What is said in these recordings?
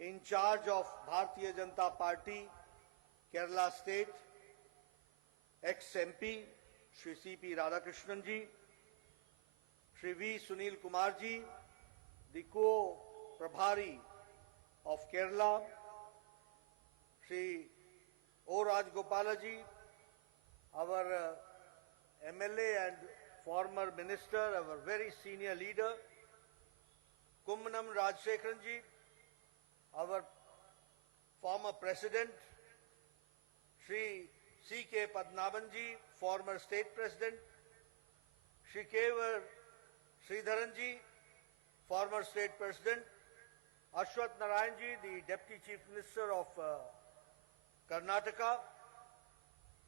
in charge of Bharatiya Janata Party, Kerala State, ex-MP, Shri C.P. Radhakrishnan ji, Shri V. Sunil Kumar ji, the co-Prabhari of Kerala, Shri O. Rajgopala ji, our MLA and former minister, our very senior leader, Kummanam Rajshekharan ji, our former president, Shri C.K. Padmanabhan ji, former state president, Shri K.V. Sridharan ji, former state president, Ashwath Narayan ji, the deputy chief minister of Karnataka,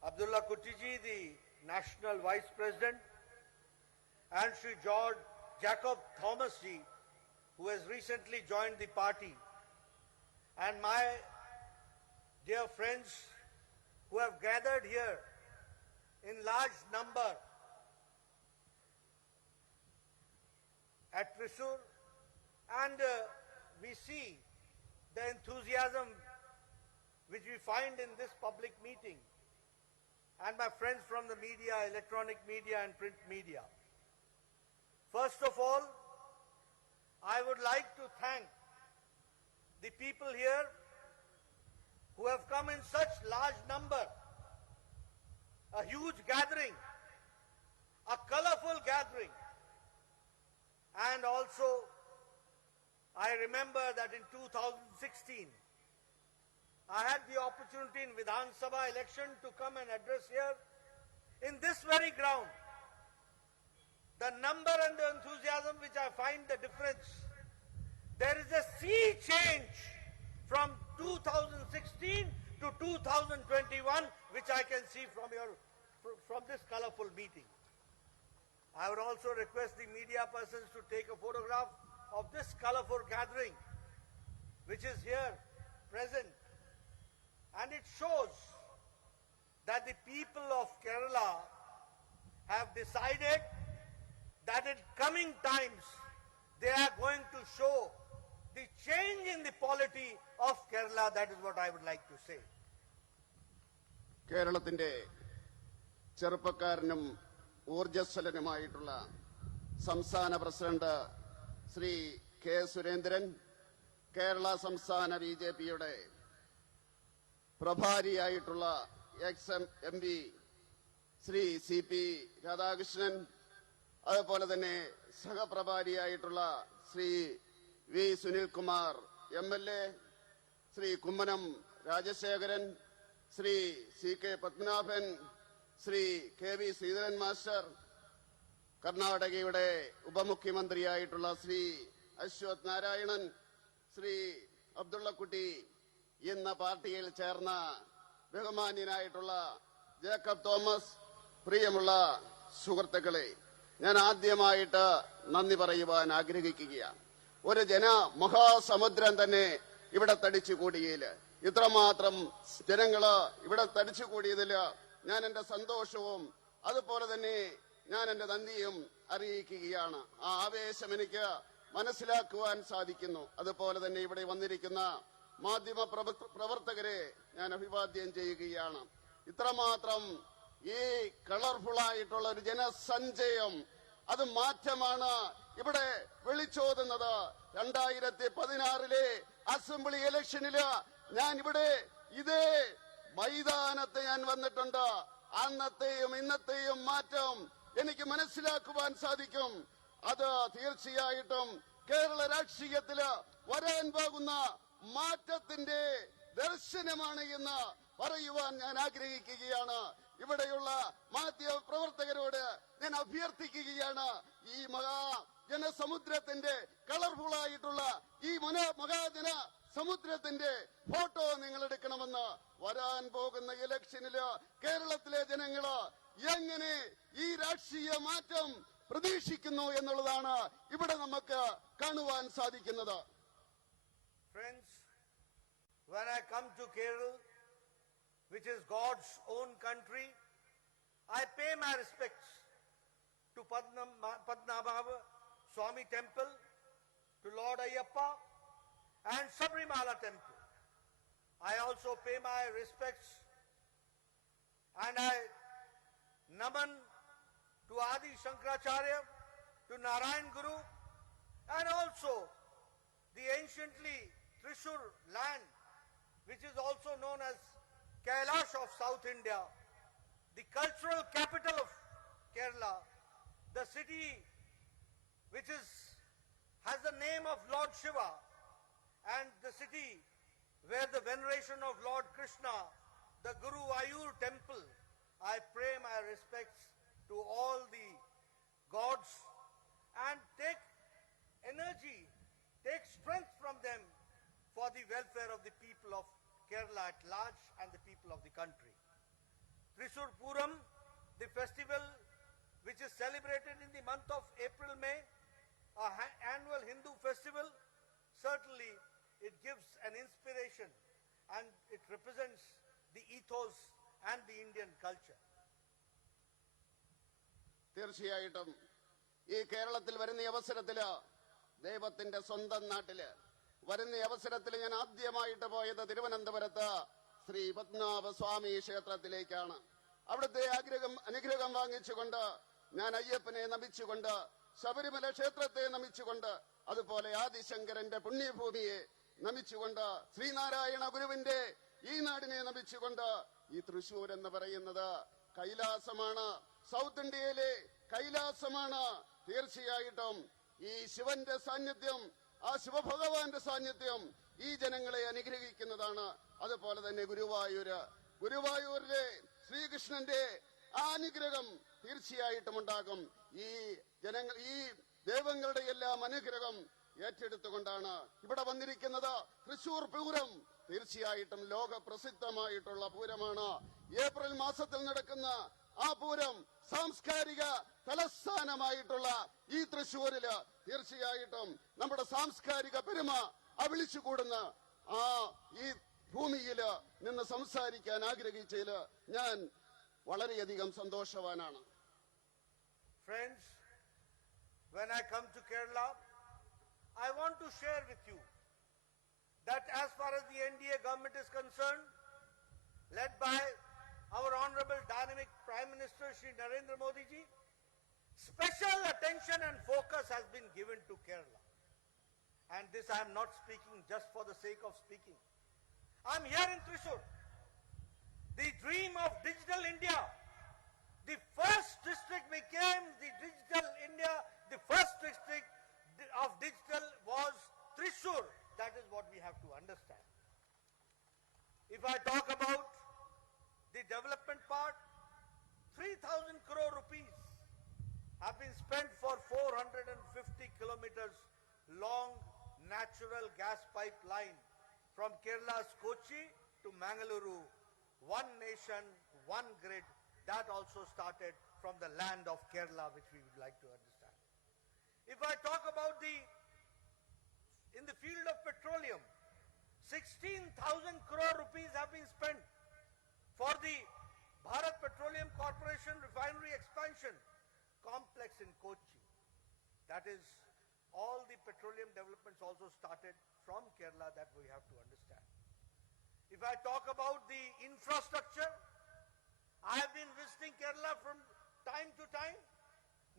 Abdullah Kutty ji, the national vice president, and Shri George Jacob Thomas ji, who has recently joined the party, and my dear friends who have gathered here in large number at Thrissur, and we see the enthusiasm which we find in this public meeting, and my friends from the media, electronic media and print media. First of all, I would like to thank the people here who have come in such large number, a huge gathering, a colorful gathering. And also, I remember that in 2016, I had the opportunity in Vidhan Sabha election to come and address here in this very ground. The number and the enthusiasm which I find the difference. There is a sea change from 2016 to 2021, which I can see from this colorful meeting. I would also request the media persons to take a photograph of this colorful gathering, which is here present. And it shows that the people of Kerala have decided that in coming times they are going to show the change in the polity of Kerala. That is what I would like to say. കേരളത്തിന്റെ ചെറുപ്പക്കാരനും ഊർജ്ജസ്വലനുമായിട്ടുള്ള സംസ്ഥാന president Shri K Surendran, Kerala സംസ്ഥാന ബിജെപിയുടെ പ്രഭാരിയായിട്ടുള്ള ex M P Shri C P. Radhakrishnan, അതുപോലെ തന്നെ സഹപ്രഭാരിയായിട്ടുള്ള Shri V. Sunilkumar MLA, Shri Kummanam Rajasekharan, Shri C.K. Padmanabhan, Shri K.V. Sreedharan master, കർണാടകയുടെ ഉപമുഖ്യമന്ത്രിയായിട്ടുള്ള ശ്രീ അശ്വത് നാരായണൻ, ശ്രീ അബ്ദുള്ള കുട്ടി, ഇന്ന് പാർട്ടിയിൽ ചേർന്ന ബഹുമാന്യനായിട്ടുള്ള ജേക്കബ് തോമസ്, പ്രിയമുള്ള സുഹൃത്തുക്കളെ, ഞാൻ ആദ്യമായിട്ട് നന്ദി പറയുവാൻ ആഗ്രഹിക്കുകയാണ്. ഒരു ജനമഹാസമുദ്രം തന്നെ ഇവിടെ തടിച്ചുകൂടിയില്ല. ഇത്രമാത്രം ജനങ്ങള് ഇവിടെ തടിച്ചുകൂടിയതിൽ ഞാൻ എന്റെ സന്തോഷവും അതുപോലെ തന്നെ ഞാൻ എന്റെ നന്ദിയും അറിയിക്കുകയാണ്. ആ ആവേശം എനിക്ക് മനസ്സിലാക്കുവാൻ സാധിക്കുന്നു. അതുപോലെ തന്നെ ഇവിടെ വന്നിരിക്കുന്ന മാധ്യമ പ്രവർത്തകരെ ഞാൻ അഭിവാദ്യം ചെയ്യുകയാണ്. ഇത്രമാത്രം ഈ കളർഫുള്ളായിട്ടുള്ള ഒരു ജനസഞ്ചയം, അത് മാറ്റമാണ് ഇവിടെ വിളിച്ചോതുന്നത്. 2016 അസംബ്ലി ഇലക്ഷനില് ഞാൻ ഇവിടെ ഇതേ മൈതാനത്ത് ഞാൻ വന്നിട്ടുണ്ട്. അന്നത്തെയും ഇന്നത്തെയും മാറ്റം എനിക്ക് മനസ്സിലാക്കുവാൻ സാധിക്കും. അത് തീർച്ചയായിട്ടും കേരള രാഷ്ട്രീയത്തില് വരാൻ പോകുന്ന മാറ്റത്തിന്റെ ദർശനമാണ് എന്ന് പറയുവാൻ ഞാൻ ആഗ്രഹിക്കുകയാണ്. ഇവിടെയുള്ള മാധ്യമ പ്രവർത്തകരോട് ഞാൻ അഭ്യർത്ഥിക്കുകയാണ്, ഈ ജനസമുദ്രത്തിന്റെ കളർഫുള്ളായിട്ടുള്ള ഈ മഹാജന സമുദ്രത്തിന്റെ ഫോട്ടോ നിങ്ങൾ എടുക്കണമെന്ന്. വരാൻ പോകുന്ന ഇലക്ഷനില് കേരളത്തിലെ ജനങ്ങള് എങ്ങനെ ഈ രാഷ്ട്രീയ മാറ്റം പ്രതീക്ഷിക്കുന്നു എന്നുള്ളതാണ് ഇവിടെ നമുക്ക് കാണുവാൻ സാധിക്കുന്നത്. Friends, when I come to Kerala, which is God's own country, I pay my respects to Padmanabha Swami Temple, to Lord Ayyappa and Sabrimala Durga temple. I also pay my respects and I naman to Adi Shankaracharya, to Narayan Guru, and also the anciently Thrissur land, which is also known as Kailash of South India, the cultural capital of Kerala, the city which has the name of Lord Shiva, and the city where the veneration of Lord Krishna, the Guru Ayur temple. I pray my respects to all the gods and take energy, take strength from them for the welfare of the people of Kerala at large and the people of the country. Thrissur Puram, the festival which is celebrated in the month of April-May, an annual Hindu festival, certainly it gives an inspiration and it represents the ethos and the Indian culture. തീർച്ചയായിട്ടും ഈ കേരളത്തിൽ വരുന്ന അവസരത്തില് ദൈവത്തിന്റെ സ്വന്തം നാട്ടില് വരുന്ന അവസരത്തിൽ ഞാൻ ആദ്യമായിട്ട് പോയത് തിരുവനന്തപുരത്ത് ശ്രീ പത്മനാഭ സ്വാമി ക്ഷേത്രത്തിലേക്കാണ്. അവിടുത്തെ അനുഗ്രഹം വാങ്ങിച്ചുകൊണ്ട് ഞാൻ അയ്യപ്പനെ നമിച്ചുകൊണ്ട്, ശബരിമല ക്ഷേത്രത്തെ നമിച്ചുകൊണ്ട്, അതുപോലെ ആദിശങ്കരന്റെ പുണ്യഭൂമിയെ നമിച്ചുകൊണ്ട്, ശ്രീനാരായണ ഗുരുവിന്റെ ഈ നാടിനെ നമിച്ചുകൊണ്ട്, ഈ തൃശൂർ എന്ന് പറയുന്നത് കൈലാസമാണ്, സൗത്ത് ഇന്ത്യയിലെ കൈലാസമാണ്. തീർച്ചയായിട്ടും ഈ ശിവന്റെ സാന്നിധ്യം, ആ ശിവഭഗവാന്റെ സാന്നിധ്യം ഈ ജനങ്ങളെ അനുഗ്രഹിക്കുന്നതാണ്. അതുപോലെ തന്നെ ഗുരുവായൂരിലെ ശ്രീകൃഷ്ണന്റെ ആ അനുഗ്രഹം തീർച്ചയായിട്ടും ഉണ്ടാകും. ഈ ദൈവങ്ങളുടെ എല്ലാം അനുഗ്രഹം ഏറ്റെടുത്തുകൊണ്ടാണ് ഇവിടെ വന്നിരിക്കുന്നത്. തൃശൂർ പൂരം തീർച്ചയായിട്ടും ലോക പ്രസിദ്ധമായിട്ടുള്ള പൂരമാണ്. ഏപ്രിൽ മാസത്തിൽ നടക്കുന്ന ആ പൂരം സാംസ്കാരിക തലസ്ഥാനമായിട്ടുള്ള ഈ തൃശൂരില് തീർച്ചയായിട്ടും നമ്മുടെ സാംസ്കാരിക പെരുമ വിളിച്ചുകൂടുന്ന ഈ ഭൂമിയില് നിന്ന് സംസാരിക്കാൻ ആഗ്രഹിച്ചതില് ഞാൻ വളരെയധികം സന്തോഷവാനാണ്. Friends, when I come to Kerala, I want to share with you that as far as the NDA government is concerned, led by our Honorable Dynamic Prime Minister Shri Narendra Modi ji, special attention and focus has been given to Kerala. And this I am not speaking just for the sake of speaking. I am here in Thrissur. The dream of digital India. The first district became the digital India. The first district of digital was Thrissur. That is what we have to understand. If I talk about the development part, 3,000 crore rupees have been spent for 450 kilometers long natural gas pipeline from Kerala's Kochi to Mangaluru. One nation, one grid. That also started from the land of Kerala, which we would like to understand. If I talk about in the field of petroleum, 16,000 crore rupees have been spent for the Bharat Petroleum Corporation refinery expansion complex in Kochi. That is, all the petroleum developments also started from Kerala, that we have to understand. If I talk about the infrastructure, I have been visiting Kerala from time to time.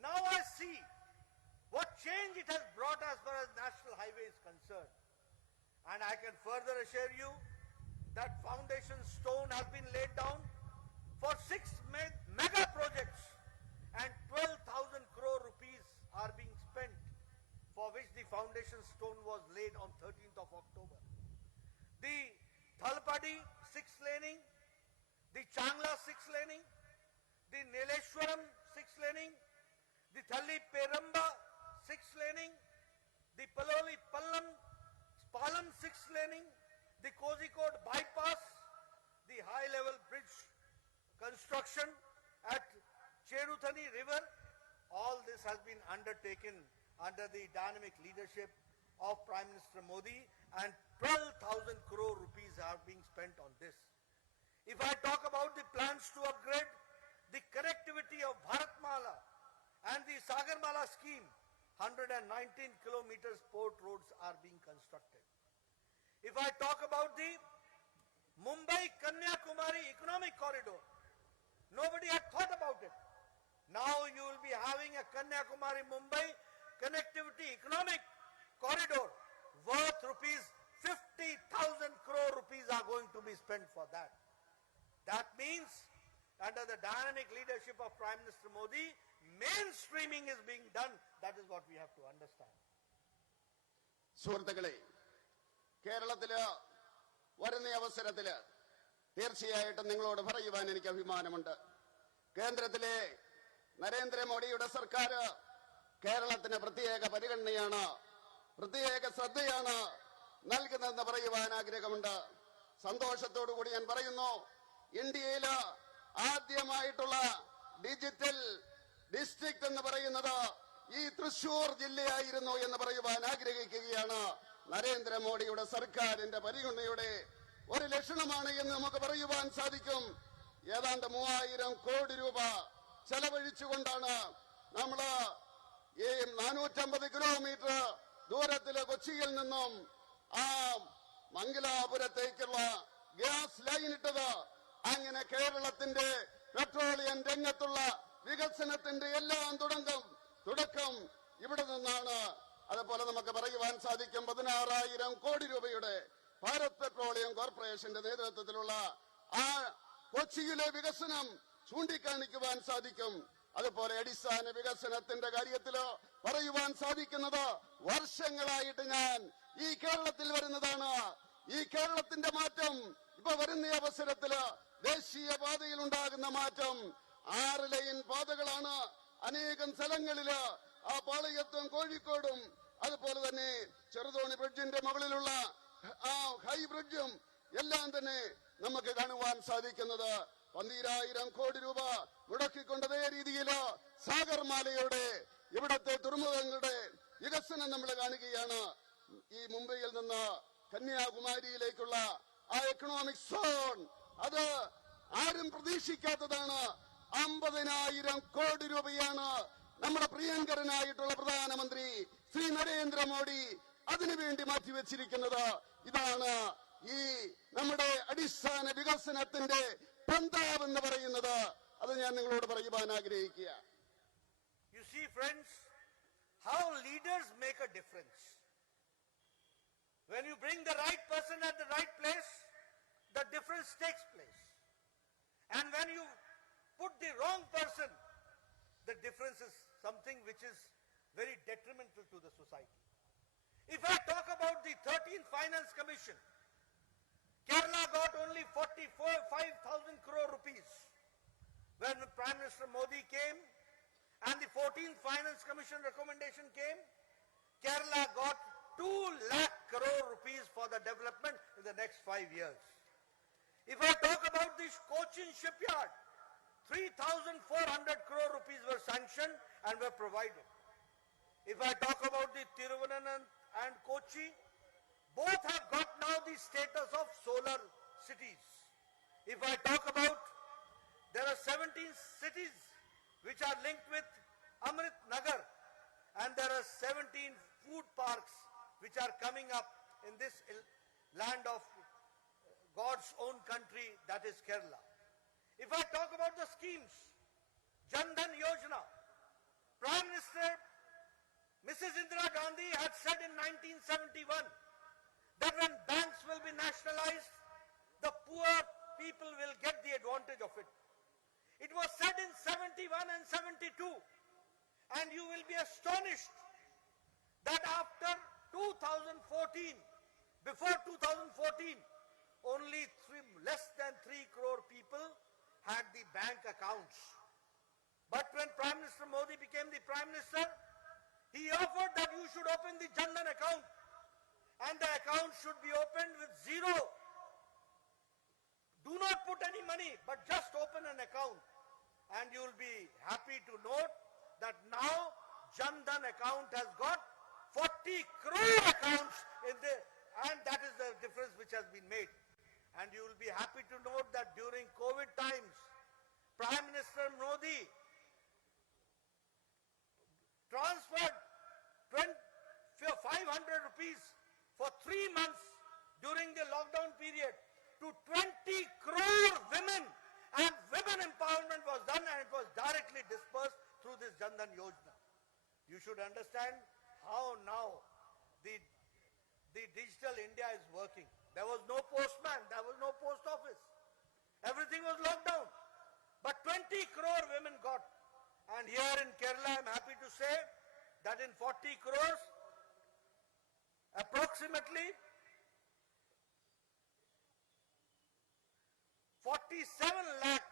Now I see what change it has brought as far as national highway is concerned. And I can further assure you that foundation stone has been laid down for 6 mega projects and 12,000 crore rupees are being spent, for which the foundation stone was laid on 13th of October. The Thalpadi 6-laning, the Changla 6-laning, the Nileshwaram 6-laning, the Thalli Peramba 6-laning, the Paloli Palam 6-laning, the Kozhikode bypass, the high-level bridge construction at Cheruthani River. All this has been undertaken under the dynamic leadership of Prime Minister Modi, and 12,000 crore rupees are being spent on this. If I talk about the plans to upgrade the connectivity of Bharatmala and the Sagarmala scheme, 119 kilometers port roads are being constructed. If I talk about the Mumbai-Kanyakumari economic corridor, nobody had thought about it. Now you will be having a Kanyakumari-Mumbai connectivity economic corridor worth rupees 50,000 crore rupees are going to be spent for that. That means under the dynamic leadership of Prime Minister Modi, mainstreaming is being done. That is what we have to understand. സുഹൃത്തുക്കളെ, കേരളത്തില് വരുന്ന അവസരത്തില് തീർച്ചയായിട്ടും നിങ്ങളോട് പറയുവാൻ എനിക്ക് അഭിമാനമുണ്ട്. കേന്ദ്രത്തിലെ നരേന്ദ്രമോദിയുടെ സർക്കാർ കേരളത്തിന് പ്രത്യേക പരിഗണനയാണ്, പ്രത്യേക ശ്രദ്ധയാണ് നൽകുന്നതെന്ന് പറയുവാൻ ആഗ്രഹമുണ്ട്. സന്തോഷത്തോടുകൂടി ഞാൻ പറയുന്നു, ഇന്ത്യയില് ആദ്യമായിട്ടുള്ള ഡിജിറ്റൽ ഡിസ്ട്രിക്ട് എന്ന് പറയുന്നത് ഈ തൃശൂർ ജില്ലയായിരുന്നു എന്ന് പറയുവാൻ ആഗ്രഹിക്കുകയാണ്. നരേന്ദ്രമോദിയുടെ സർക്കാരിന്റെ പരിഗണനയുടെ ഒരു ലക്ഷണമാണ് എന്ന് നമുക്ക് പറയുവാൻ സാധിക്കും. ഏതാണ്ട് 3000 കോടി രൂപ ചെലവഴിച്ചുകൊണ്ടാണ് നമ്മള് ഈ 450 കിലോമീറ്റർ ദൂരത്തില് കൊച്ചിയിൽ നിന്നും ആ മംഗലാപുരത്തേക്കുള്ള ഗ്യാസ് ലൈൻ ഇട്ടത്. അങ്ങനെ കേരളത്തിന്റെ പെട്രോളിയം രംഗത്തുള്ള വികസനത്തിന്റെ എല്ലാം തുടക്കം ഇവിടെ നിന്നാണ്. അതുപോലെ നമുക്ക് പറയുവാൻ സാധിക്കും 16,000 കോടി രൂപയുടെ ഭാരത് പെട്രോളിയം കോർപ്പറേഷന്റെ നേതൃത്വത്തിലുള്ള ആ കൊച്ചിയിലെ വികസനം ചൂണ്ടിക്കാണിക്കുവാൻ സാധിക്കും. അതുപോലെ അടിസ്ഥാന വികസനത്തിന്റെ കാര്യത്തില് പറയുവാൻ സാധിക്കുന്നത്, വർഷങ്ങളായിട്ട് ഞാൻ ഈ കേരളത്തിൽ വരുന്നതാണ്. ഈ കേരളത്തിന്റെ മാറ്റം ഇപ്പൊ വരുന്ന അവസരത്തില് ദേശീയ പാതയിൽ ഉണ്ടാകുന്ന മാറ്റം 6 ലൈൻ പാതകളാണ് അനേകം സ്ഥലങ്ങളില്. ആ പാളയത്തും കോഴിക്കോടും അതുപോലെ തന്നെ ചെറുതോണി ബ്രിഡ്ജിന്റെ മുകളിലുള്ള ആ ഹൈ ബ്രിഡ്ജും എല്ലാം തന്നെ നമുക്ക് കാണുവാൻ സാധിക്കുന്നത്. 12,000 കോടി രൂപ മുടക്കിക്കൊണ്ട് അതേ രീതിയില് സാഗർമാലയുടെ ഇവിടത്തെ തുറമുഖങ്ങളുടെ വികസനം നമ്മൾ കാണുകയാണ്. ഈ മുംബൈയിൽ നിന്ന് കന്യാകുമാരിയിലേക്കുള്ള ആ എക്കണോമിക് സോൺ, അത് ആരും പ്രതീക്ഷിക്കാത്തതാണ്. 50,000 കോടി രൂപയാണ് നമ്മുടെ പ്രിയങ്കരനായിട്ടുള്ള പ്രധാനമന്ത്രി ശ്രീ നരേന്ദ്രമോദി അതിനുവേണ്ടി മാറ്റിവെച്ചിരിക്കുന്നത്. ഇതാണ് ഈ നമ്മുടെ അടിസ്ഥാന വികസനത്തിന്റെ പന്താവെന്ന് പറയുന്നത്. അത് ഞാൻ നിങ്ങളോട് പറയുവാൻ ആഗ്രഹിക്കുക. You see, friends, how leaders make a difference. When you bring the right person at the right place, the difference takes place. And when you put the wrong person, the difference is something which is very detrimental to the society. If I talk about the 13th Finance Commission, Kerala got only 45,000 crore rupees. When Prime Minister Modi came and the 14th Finance Commission recommendation came, Kerala got 2 lakh crore rupees for the development in the next 5 years. If I talk about this Cochin shipyard, 3,400 crore rupees were sanctioned and were provided. If I talk about the Thiruvananthapuram and Kochi, both have got now the status of solar cities. If I talk about, there are 17 cities which are linked with Amrit Nagar, and there are 17 food parks which are coming up in this land of God's own country, that is Kerala. If I talk about the schemes, Jan Dhan Yojana, Prime Minister Mrs. Indira Gandhi had said in 1971 that when banks will be nationalized, the poor people will get the advantage of it. It was said in 71 and 72, and you will be astonished that after 2014, before 2014, only less than 3 crore people had the bank accounts. But when Prime Minister Modi became the Prime Minister, he offered that you should open the Jan Dhan account, and the account should be opened with zero. Do not put any money, but just open an account. And you will be happy to note that now Jan Dhan account has got 40 crore accounts in the, and that is the difference which has been made. And you will be happy to note that during COVID times, Prime Minister Modi transferred 500 rupees for 3 months during the lockdown period to 20 crore women, and women empowerment was done, and it was directly dispersed through this Jan Dhan Yojana. You should understand how now the digital India is working. There was no postman, there was no post office. Everything was locked down. But 20 crore women got. And here in Kerala, I'm happy to say that in 40 crores, approximately 47 lakh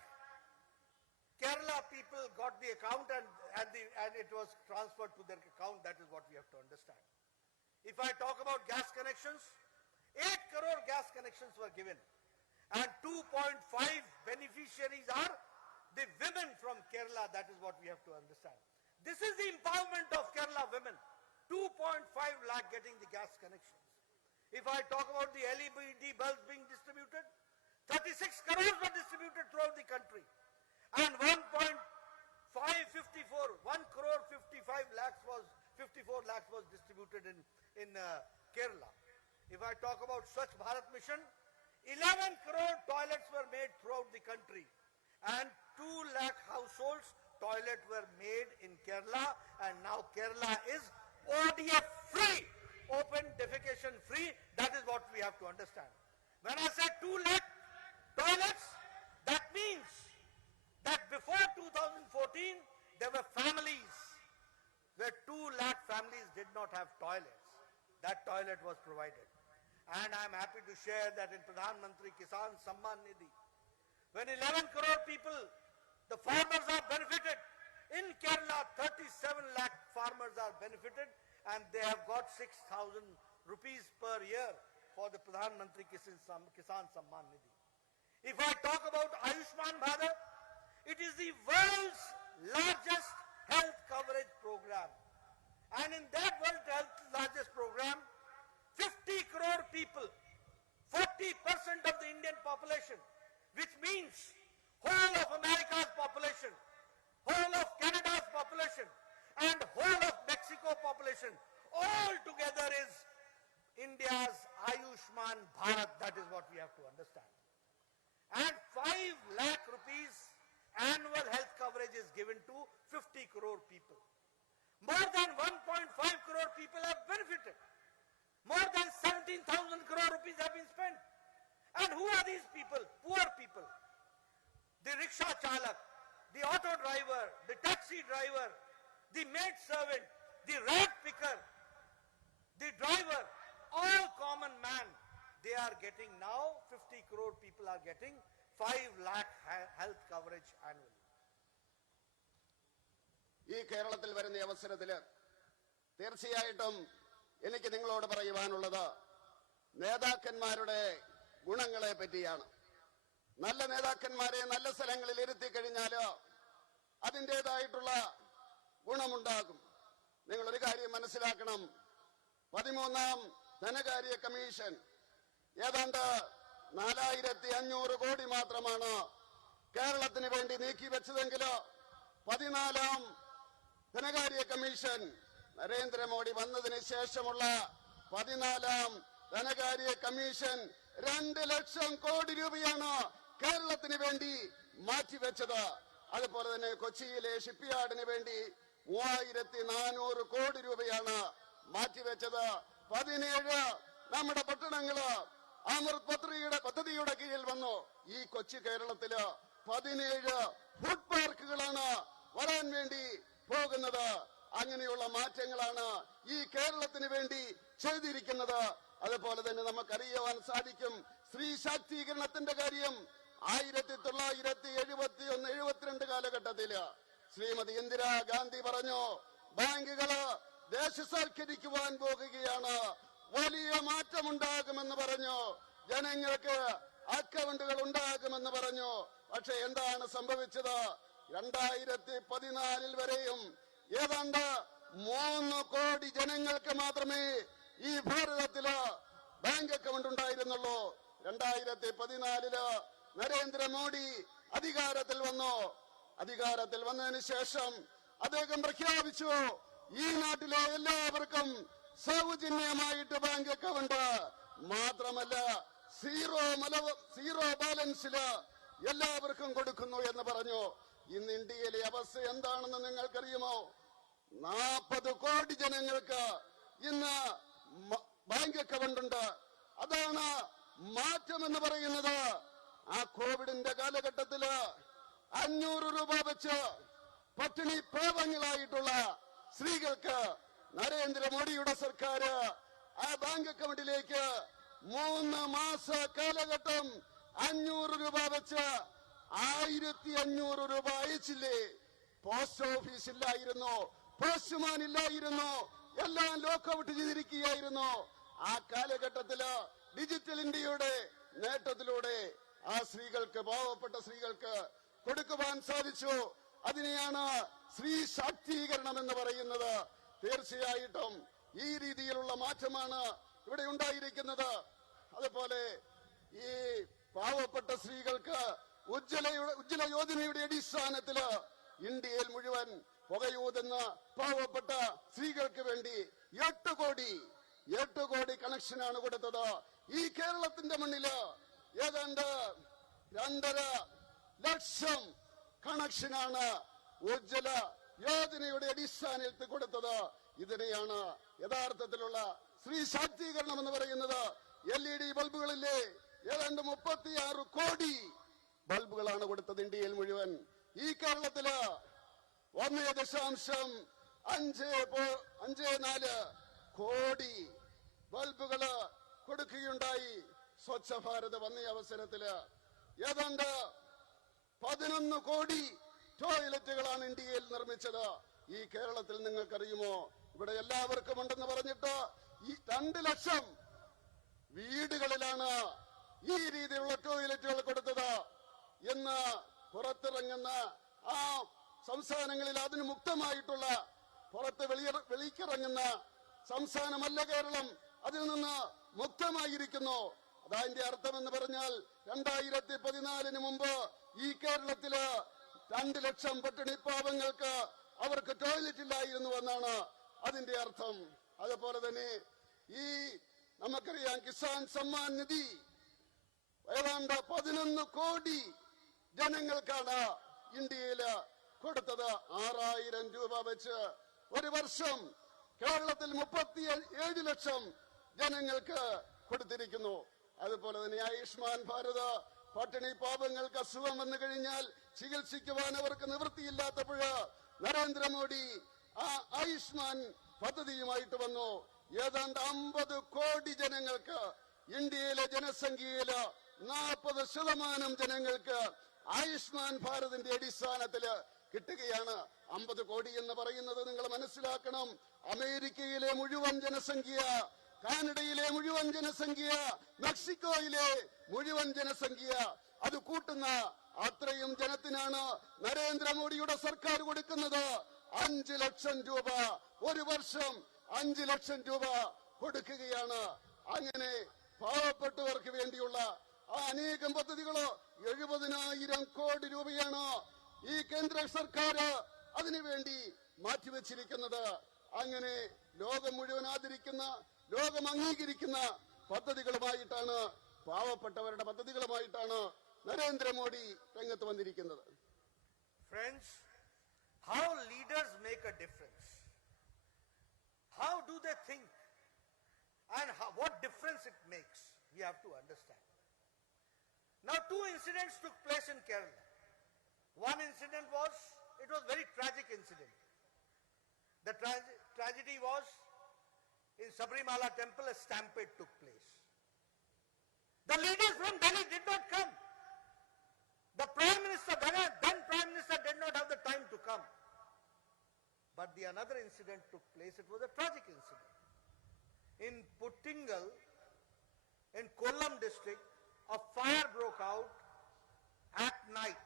Kerala people got the account, and it was transferred to their account. That is what we have to understand. If I talk about gas connections, 8 crore gas connections were given, and 2.5 beneficiaries are the women from Kerala. That is what we have to understand. This is the empowerment of Kerala women. 2.5 lakh getting the gas connections. If I talk about the LED bulbs being distributed, 36 crores were distributed throughout the country, and 1 crore 54 lakhs was distributed in Kerala. If I talk about Swachh Bharat Mission, 11 crore toilets were made throughout the country, and 2 lakh households toilets were made in Kerala, and now Kerala is ODF free, open defecation free. That is what we have to understand. When I say 2 lakh toilets, that means that before 2014, there were families where 2 lakh families did not have toilets. That toilet was provided. And I'm happy to share that in Pradhan Mantri Kisan Samman Nidhi, when 11 crore people, the farmers are benefited. In Kerala, 37 lakh farmers are benefited, and they have got 6,000 rupees per year for the Pradhan Mantri Kisan Samman Nidhi. If I talk about Ayushman Bharat, it is the world's largest health coverage program. And in that world's largest program, 50 crore people, 40% of the Indian population, which means whole of America's population, whole of Canada's population, and whole of Mexico population, all together is India's Ayushman Bharat. That is what we have to understand. And 5 lakh rupees annual health coverage is given to 50 crore people. More than 1.5 crore people have benefited. More than 17,000 crore rupees have been spent. And who are these people? Poor people. The rickshaw chalak, the auto driver, the taxi driver, the maid servant, the rag picker, the driver, all common man, they are getting now, 50 crore people are getting 5 lakh health coverage annually. ഈ കേരളത്തിൽ വരുന്ന അവസരത്തിൽ തീർച്ചയായിട്ടും എനിക്ക് നിങ്ങളോട് പറയുവാനുള്ളത് നേതാക്കന്മാരുടെ ഗുണങ്ങളെ പറ്റിയാണ്. നല്ല നേതാക്കന്മാരെ നല്ല സ്ഥലങ്ങളിൽ ഇരുത്തി കഴിഞ്ഞാൽ അതിൻ്റെതായിട്ടുള്ള ഗുണമുണ്ടാകും. നിങ്ങളൊരു കാര്യം മനസ്സിലാക്കണം. 13ാം ധനകാര്യ കമ്മീഷൻ ഏതാണ്ട് 4,500 കോടി മാത്രമാണ് കേരളത്തിന് വേണ്ടി നീക്കിവെച്ചതെങ്കിൽ 14ാം ധനകാര്യ കമ്മീഷൻ നരേന്ദ്രമോദി വന്നതിന് ശേഷമുള്ള 14ാം ധനകാര്യ കമ്മീഷൻ 2 ലക്ഷം കോടി രൂപയാണ് കേരളത്തിന് വേണ്ടി മാറ്റിവെച്ചത്. അതുപോലെ തന്നെ കൊച്ചിയിലെ ഷിപ്പ്യാർഡിന് വേണ്ടി 3,400 കോടി രൂപയാണ് മാറ്റിവെച്ചത്. 17 നമ്മുടെ പട്ടണങ്ങള് അമൃത് പദ്ധതിയുടെ കീഴിൽ വന്നു. ഈ കൊച്ചു കേരളത്തില് 17 ഫുഡ് പാർക്കുകളാണ് വരാൻ വേണ്ടി പോകുന്നത്. അങ്ങനെയുള്ള മാറ്റങ്ങളാണ് ഈ കേരളത്തിന് വേണ്ടി ചെയ്തിരിക്കുന്നത്. അതുപോലെ തന്നെ നമുക്കറിയുവാൻ സാധിക്കും സ്ത്രീ ശാക്തീകരണത്തിന്റെ കാര്യം 1971-72 കാലഘട്ടത്തില് ശ്രീമതി ഇന്ദിരാഗാന്ധി പറഞ്ഞു, ബാങ്കുകള് ദേശസാൽക്കരിക്കുവാൻ പോകുകയാണ്, വലിയ മാറ്റമുണ്ടാകുമെന്ന് പറഞ്ഞു, ജനങ്ങൾക്ക് അക്കൗണ്ടുകൾ ഉണ്ടാകുമെന്ന് പറഞ്ഞു. പക്ഷെ എന്താണ് സംഭവിച്ചത്? 2014 വരെയും ഏതാണ്ട് 3 കോടി ജനങ്ങൾക്ക് മാത്രമേ ഈ ഭാരതത്തില് ബാങ്ക് അക്കൗണ്ട് ഉണ്ടായിരുന്നുള്ളൂ. 2014 നരേന്ദ്രമോദി അധികാരത്തിൽ വന്നു. അധികാരത്തിൽ വന്നതിന് ശേഷം അദ്ദേഹം പ്രഖ്യാപിച്ചു, ഈ നാട്ടിലെ എല്ലാവർക്കും സൗജന്യമായിട്ട് ബാങ്ക് അക്കൗണ്ട് മാത്രമല്ല സീറോ ബാലൻസില് എല്ലാവർക്കും കൊടുക്കുന്നു എന്ന് പറഞ്ഞു. ഇന്ന് ഇന്ത്യയിലെ അവസ്ഥ എന്താണെന്ന് നിങ്ങൾക്കറിയുമോ? 40 കോടി ജനങ്ങൾക്ക് ഇന്ന് ബാങ്ക് അക്കൗണ്ട് ഉണ്ട്. അതാണ് മാറ്റം എന്ന് പറയുന്നത്. ആ കോവിഡിന്റെ കാലഘട്ടത്തില് 500 രൂപ വെച്ച് പട്ടിണി പാവങ്ങളായിട്ടുള്ള സ്ത്രീകൾക്ക് നരേന്ദ്രമോദിയുടെ സർക്കാർ ആ ബാങ്ക് അക്കൗണ്ടിലേക്ക് 3 മാസ കാലഘട്ടം 500 രൂപ വെച്ച് 1500 രൂപ അയച്ചില്ലേ? പോസ്റ്റ് ഓഫീസ് ഇല്ലായിരുന്നു, പോസ്റ്റ്മാൻ ഇല്ലായിരുന്നു, എല്ലാം ലോക്കൌട്ട് ചെയ്തിരിക്കുകയായിരുന്നു. ആ കാലഘട്ടത്തില് ഡിജിറ്റൽ ഇന്ത്യയുടെ നേട്ടത്തിലൂടെ ആ സ്ത്രീകൾക്ക്, പാവപ്പെട്ട സ്ത്രീകൾക്ക് കൊടുക്കുവാൻ സാധിച്ചു. അതിനെയാണ് സ്ത്രീ ശാക്തീകരണം എന്ന് പറയുന്നത്. തീർച്ചയായിട്ടും ഈ രീതിയിലുള്ള മാറ്റമാണ് ഇവിടെ ഉണ്ടായിരിക്കുന്നത്. അതുപോലെ ഈ പാവപ്പെട്ട സ്ത്രീകൾക്ക് ഉജ്ജ്വല യോജനയുടെ അടിസ്ഥാനത്തില് ഇന്ത്യയിൽ മുഴുവൻ പുകയൂതുന്ന പാവപ്പെട്ട സ്ത്രീകൾക്ക് വേണ്ടി 8 കോടി കണക്ഷനാണ് കൊടുത്തത്. ഈ കേരളത്തിന്റെ മണ്ണില് ഏതാണ്ട് 2.5 ലക്ഷം കണക്ഷനാണ് ഉജ്ജ്വല യോജനയുടെ അടിസ്ഥാനത്തിൽ കൊടുത്തത്. ഇതിനെയാണ് യഥാർത്ഥത്തിലുള്ള സ്ത്രീ ശാക്തീകരണം എന്ന് പറയുന്നത്. LED ബൾബുകളില്ലേ? ഏതാണ്ട് 36 കോടി ബൾബുകളാണ് കൊടുത്തത് ഇന്ത്യയിൽ മുഴുവൻ. ഈ കേരളത്തില് 1.54 കോടി ബൾബുകള് കൊടുക്കുകയുണ്ടായി. സ്വച്ഛ ഭാരത് വന്ന അവസരത്തില് ഏതാണ്ട് 11 കോടി ടോയ്ലറ്റുകളാണ് ഇന്ത്യയിൽ നിർമ്മിച്ചത്. ഈ കേരളത്തിൽ നിങ്ങൾക്കറിയുമോ? ഇവിടെ എല്ലാവർക്കും ഉണ്ടെന്ന് പറഞ്ഞിട്ട് ഈ 2 ലക്ഷം വീടുകളിലാണ് ഈ രീതിയിലുള്ള ടോയ്ലറ്റുകൾ കൊടുത്തത്. ഇന്ന് പുറത്തിറങ്ങുന്ന ആ സംസ്ഥാനങ്ങളിൽ അതിന് മുക്തമായിട്ടുള്ള, പുറത്ത് വെളിക്കിറങ്ങുന്ന സംസ്ഥാനമല്ല കേരളം. അതിൽ നിന്ന് മുക്തമായിരിക്കുന്നു. അതിന്റെ അർത്ഥമെന്ന് പറഞ്ഞാൽ 2014 മുമ്പ് ഈ കേരളത്തില് 2 ലക്ഷം പട്ടിണി പാവങ്ങൾക്ക് അവർക്ക് ടോയ്ലറ്റ് ഇല്ലായിരുന്നു എന്നാണ് അതിന്റെ അർത്ഥം. അതുപോലെ തന്നെ ഈ നമുക്കറിയാം കിസാൻ സമ്മാൻ നിധി ഏതാണ്ട് 11 കോടി ജനങ്ങൾക്കാണ് ഇന്ത്യയില് കൊടുത്തത്. 6000 രൂപ വെച്ച് ഒരു വർഷം കേരളത്തിൽ 37 ലക്ഷം ജനങ്ങൾക്ക് കൊടുത്തിരിക്കുന്നു. അതുപോലെ തന്നെ ആയുഷ്മാൻ ഭാരത്, പട്ടിണി പാവങ്ങൾക്ക് അസുഖം വന്നു കഴിഞ്ഞാൽ ചികിത്സിക്കുവാൻ അവർക്ക് നിവൃത്തിയില്ലാത്തപ്പോൾ നരേന്ദ്രമോദി ആ ആയുഷ്മാൻ പദ്ധതിയുമായിട്ട് വന്നു. ഏതാണ്ട് 50 കോടി ജനങ്ങൾക്ക്, ഇന്ത്യയിലെ ജനസംഖ്യയില് 40% ജനങ്ങൾക്ക് ആയുഷ്മാൻ ഭാരതിന്റെ അടിസ്ഥാനത്തില് കിട്ടുകയാണ്. 50 കോടി എന്ന് പറയുന്നത് നിങ്ങൾ മനസ്സിലാക്കണം. അമേരിക്കയിലെ മുഴുവൻ ജനസംഖ്യ, കാനഡയിലെ മുഴുവൻ ജനസംഖ്യ, മെക്സിക്കോയിലെ മുഴുവൻ ജനസംഖ്യ, അത് കൂട്ടുന്ന അത്രയും ജനത്തിനാണ് നരേന്ദ്രമോദിയുടെ സർക്കാർ കൊടുക്കുന്നത് 5 ലക്ഷം രൂപ. ഒരു വർഷം 5 ലക്ഷം രൂപ കൊടുക്കുകയാണ്. അങ്ങനെ പാവപ്പെട്ടവർക്ക് വേണ്ടിയുള്ള ആ അനേകം പദ്ധതികളോ 70,000 കോടി രൂപയാണ് ഈ കേന്ദ്ര സർക്കാർ അതിനുവേണ്ടി മാറ്റിവെച്ചിരിക്കുന്നത്. അങ്ങനെ ലോകം മുഴുവൻ ആദരിക്കുന്ന, ലോകം അംഗീകരിക്കുന്ന പദ്ധതികളുമായിട്ടാണ്, പാവപ്പെട്ടവരുടെ പദ്ധതികളുമായിട്ടാണ് നരേന്ദ്രമോദി രംഗത്ത് വന്നിരിക്കുന്നത്. Friends, how leaders make a difference? How do they think? And what difference it makes? We have to understand. Now 2 incidents took place in Kerala. One incident was, it was very tragic incident. The tragedy was in Sabrimala temple, a stampede took place. The leaders from Delhi did not come. The Prime Minister, then Prime Minister did not have the time to come. But the another incident took place. It was a tragic incident. In Puttingal, in Kollam district, a fire broke out at night.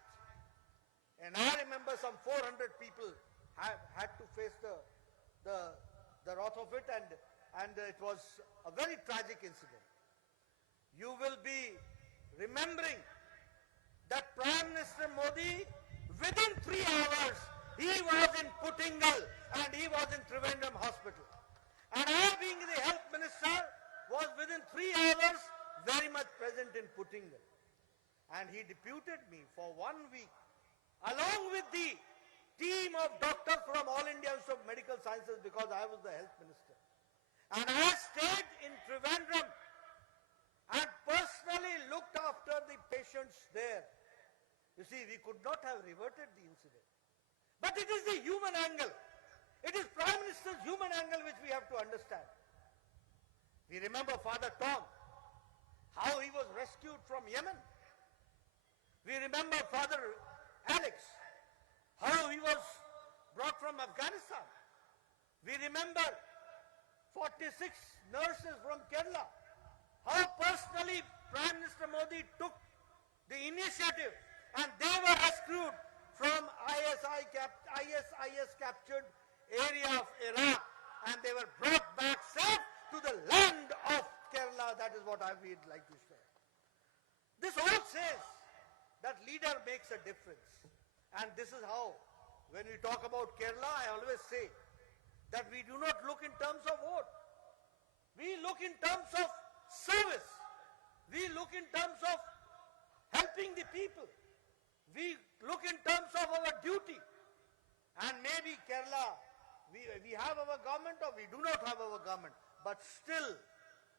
And I remember some 400 people had to face the wrath of it, and it was a very tragic incident. You will be remembering that Prime Minister Modi, within 3 hours, he was in Puttingal and he was in Trivandrum Hospital. And I, being the health minister, was within 3 hours very much present in Puttingal. And he deputed me for 1 week, along with the team of doctors from All India Institute of Medical Sciences, because I was the health minister. And I stayed in Trivandrum and personally looked after the patients there. You see, we could not have reverted the incident. But it is the human angle. It is Prime Minister's human angle which we have to understand. We remember Father Tom, how he was rescued from Yemen. We remember Father Alex, how he was brought from Afghanistan. We remember 46 nurses from Kerala, how personally Prime Minister Modi took the initiative and they were rescued from ISIS captured area of Iraq, and they were brought back safe to the land of Kerala. That is what I would like to say. This all says that leader makes a difference. And this is how, when we talk about Kerala, I always say that we do not look in terms of vote. We look in terms of service. We look in terms of helping the people. We look in terms of our duty. And maybe Kerala, we have our government or we do not have our government. But still,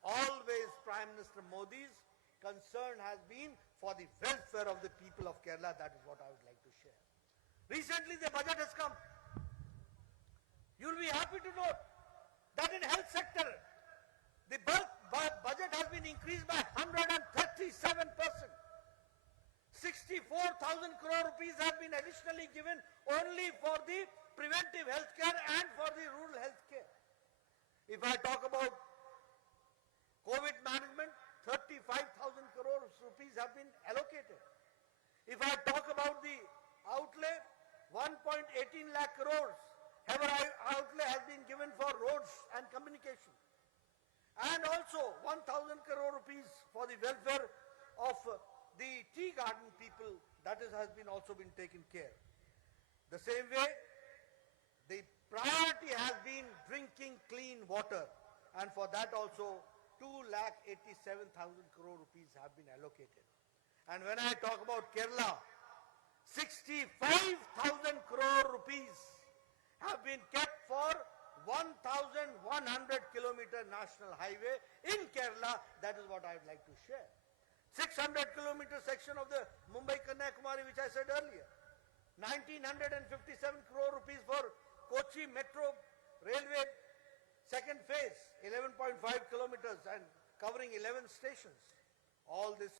always Prime Minister Modi's concern has been for the welfare of the people of Kerala. That is what I would like to share. Recently the budget has come. You will be happy to note that in health sector, the budget has been increased by 137%. 64,000 crore rupees have been additionally given only for the preventive health care and for the rural health care. If I talk about COVID management, 35,000 crore rupees have been allocated. If I talk about the outlay, 1.18 lakh crores outlay has been given for roads and communication. And also 1,000 crore rupees for the welfare of the tea garden people, that has been also been taken care. The same way, the priority has been drinking clean water, and for that also 2,87,000 crore rupees have been allocated. And when I talk about Kerala, 65,000 crore rupees have been kept for 1,100 kilometer national highway in Kerala. That is what I would like to share. 600 kilometer section of the Mumbai-Kanyakumari, which I said earlier. 1,957 crore rupees for Kochi Metro Railway second phase, 11.5 kilometers and covering 11 stations. All this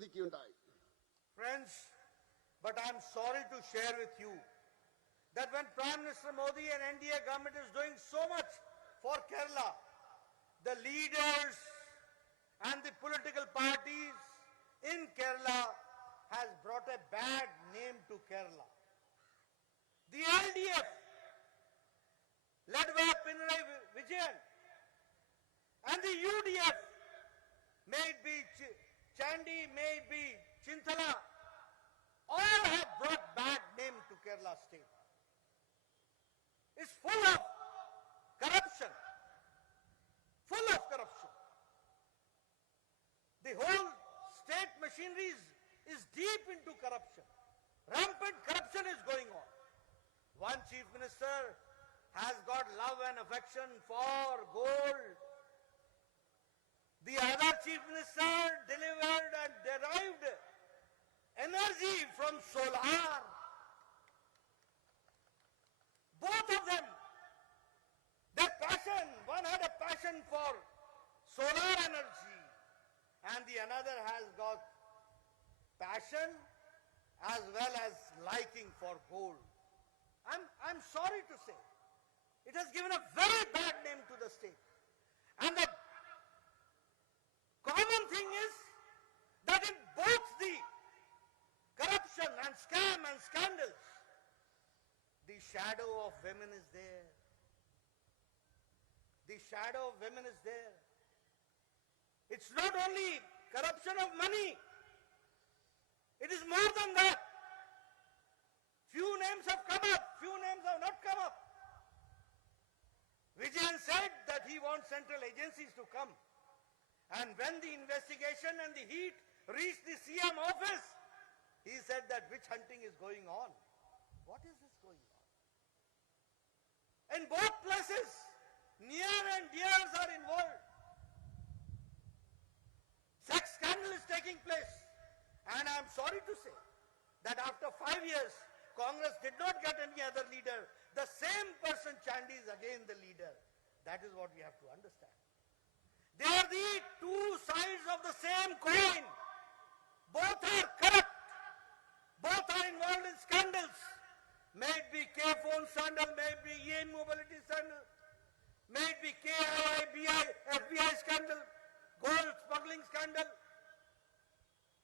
വിധിക്കുകയുണ്ടായി. Friends, but I'm sorry to share with you that when Prime Minister Modi and NDA government is doing so much for Kerala, the leaders and the political parties in Kerala has brought a bad name to Kerala. The LDF, led by Pinarayi Vijayan, and the UDF, may it be Chandi, may it be Chintala, all have brought bad name to Kerala state. It's full of corruption. Full of corruption. The whole state machinery is deep into corruption. Rampant corruption is going on. One chief minister has got love and affection for gold. The other chief minister delivered and derived energy from solar. Both of them, their passion, one had a passion for solar energy and the another has got passion as well as liking for gold. I'm sorry to say, it has given a very bad name to the state. And the common thing is that in both the corruption and scam and scandals, the shadow of women is there. The shadow of women is there. It's not only corruption of money. It is more than that. Few names have come up, few names have not come up. Vijayan said that he wants central agencies to come. And when the investigation and the heat reached the CM office, he said that witch hunting is going on. What is this going on? In both places, near and dears are involved. Sex scandal is taking place. And I am sorry to say that after 5 years, Congress did not get any other leader. The same person, Chandi, is again the leader. That is what we have to understand. They are the two sides of the same coin. Both are corrupt. Both are involved in scandals. May it be K-phone scandal, may it be e-mobility scandal, may it be KII, FBI scandal, gold smuggling scandal.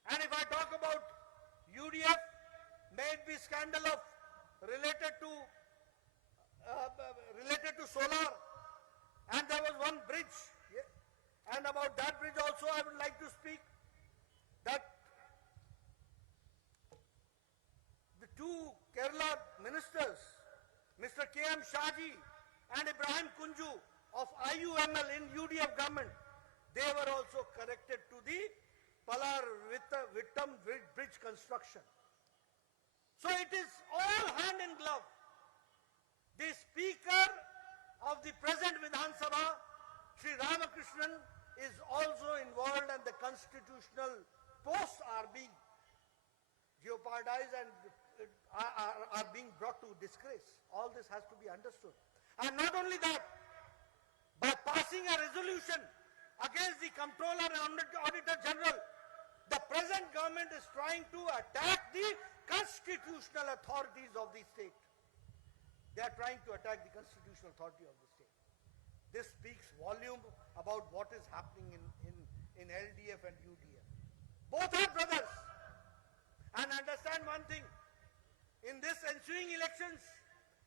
And if I talk about UDF, may it be scandal of related to solar. And there was one bridge. And about that bridge also I would like to speak. That the two Kerala ministers, Mr. K.M. Shaji and Ibrahim Kunju of IUML in UDF government, they were also connected to the Palar Vittam bridge construction. So it is all hand in glove. The Speaker of the present Vidhan Sabha, Sri Ramakrishnan, is also involved and the constitutional posts are being jeopardized and are being brought to disgrace. All this has to be understood. And not only that, by passing a resolution against the Comptroller and Auditor General, the present government is trying to attack the constitutional authorities of the state. They are trying to attack the constitutional authority of the state. This speaks volume about what is happening in LDF and UDF. Both are brothers. And understand one thing, in this ensuing elections,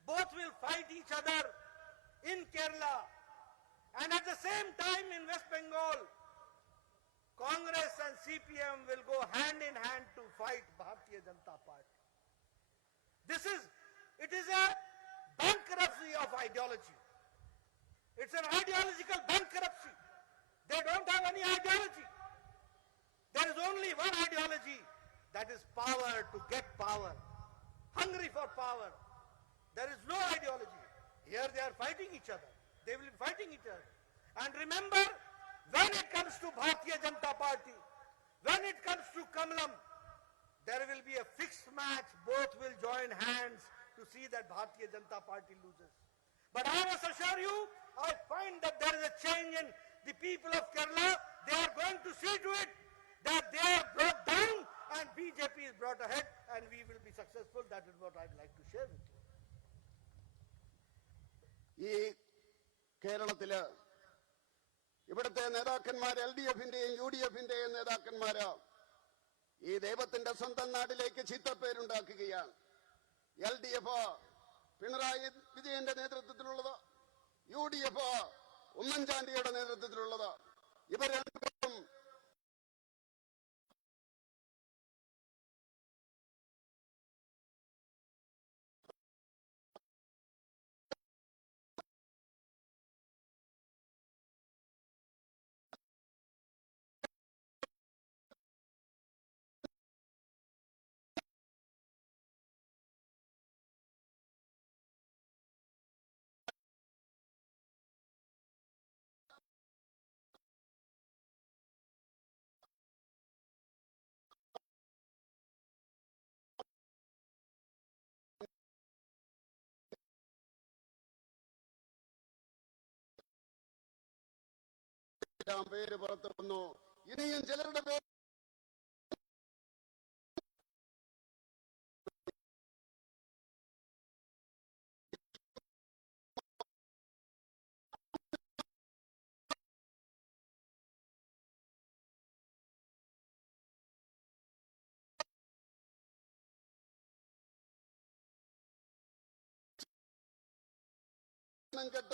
both will fight each other in Kerala. And at the same time in West Bengal, Congress and CPM will go hand in hand to fight Bharatiya Janata Party. It is a bankruptcy of ideology. It's an ideological bankruptcy. They don't have any ideology. There is only one ideology, that is power, to get power. Hungry for power. There is no ideology. Here they are fighting each other. They will be fighting each other. And remember, when it comes to Bharatiya Janata Party, when it comes to Kamalam, there will be a fixed match. Both will join hands to see that Bharatiya Janata Party loses. But I must assure you, I find that there is a change in the people of Kerala. They are going to see to it that they are brought down and BJP is brought ahead and we will be successful. That is what I'd like to share with you. ഈ കേരളത്തില് ഇവിടുത്തെ നേതാക്കന്മാർ LDF-ന്റെയും UDF-ന്റെയും നേതാക്കന്മാര് ഈ ദൈവത്തിന്റെ സ്വന്തം നാട്ടിലേക്ക് ചീത്തപ്പേരുണ്ടാക്കുകയാണ്. LDF പിണറായി വിജയന്റെ നേതൃത്വത്തിലുള്ളത്, UDF ഉമ്മൻചാണ്ടിയുടെ നേതൃത്വത്തിലുള്ളത്. ഇവർ രണ്ടുപേരും പേര് പുറത്തു വന്നു. ഇനിയും ചിലരുടെ പേര് കെട്ട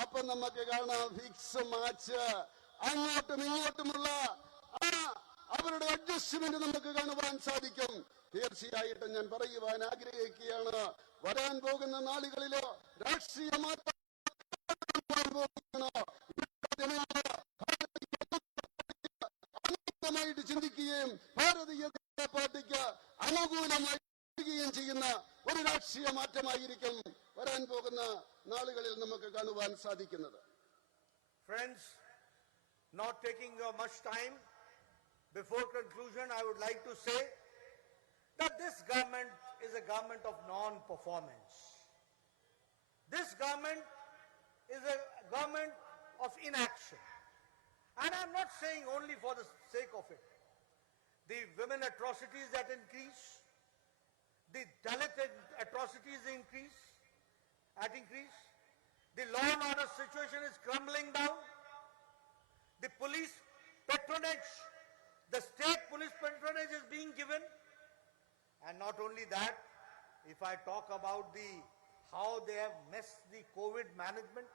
അപ്പൊ നമുക്ക് കാണാം ഫിക്സ് മാച്ച് അങ്ങോട്ടും ഇങ്ങോട്ടുമുള്ള അവരുടെ അഡ്ജസ്റ്റ്മെന്റ് നമുക്ക് കാണുവാൻ സാധിക്കും. തീർച്ചയായിട്ടും ഞാൻ പറയുവാൻ ആഗ്രഹിക്കുകയാണ്, വരാൻ പോകുന്ന നാളുകളിലോ രാഷ്ട്രീയ മാറ്റം ചിന്തിക്കുകയും ഭാരതീയ ജനതാ പാർട്ടിക്ക് അനുകൂലമായി ചെയ്യുന്ന ഒരു രാഷ്ട്രീയ മാറ്റമായിരിക്കും വരാൻ പോകുന്ന നാളുകളിൽ നമുക്ക് കാണുവാൻ സാധിക്കുന്നത്. Friends, not taking much time, before conclusion I would like to say that this government is a government of non-performance. This government is a government of inaction. And I'm not saying only for the sake of it. The women atrocities that increase, the Dalit atrocities increase, the law and order situation is crumbling down, the police patronage, the state police patronage is being given, and not only that, if I talk about how they have messed the COVID management,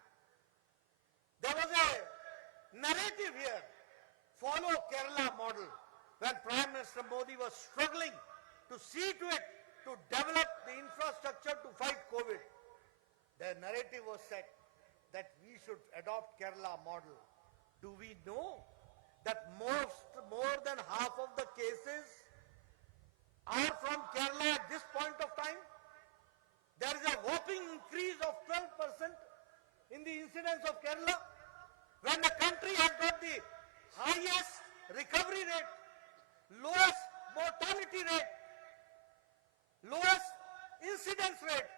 there was a narrative here, follow Kerala model, when Prime Minister Modi was struggling to see to it, to develop the infrastructure to fight COVID. The narrative was set that we should adopt Kerala model. Do we know that more than half of the cases are from Kerala at this point of time. There is a whopping increase of 12% in the incidence of Kerala, when the country has got the highest recovery rate, lowest mortality rate, lowest incidence rate.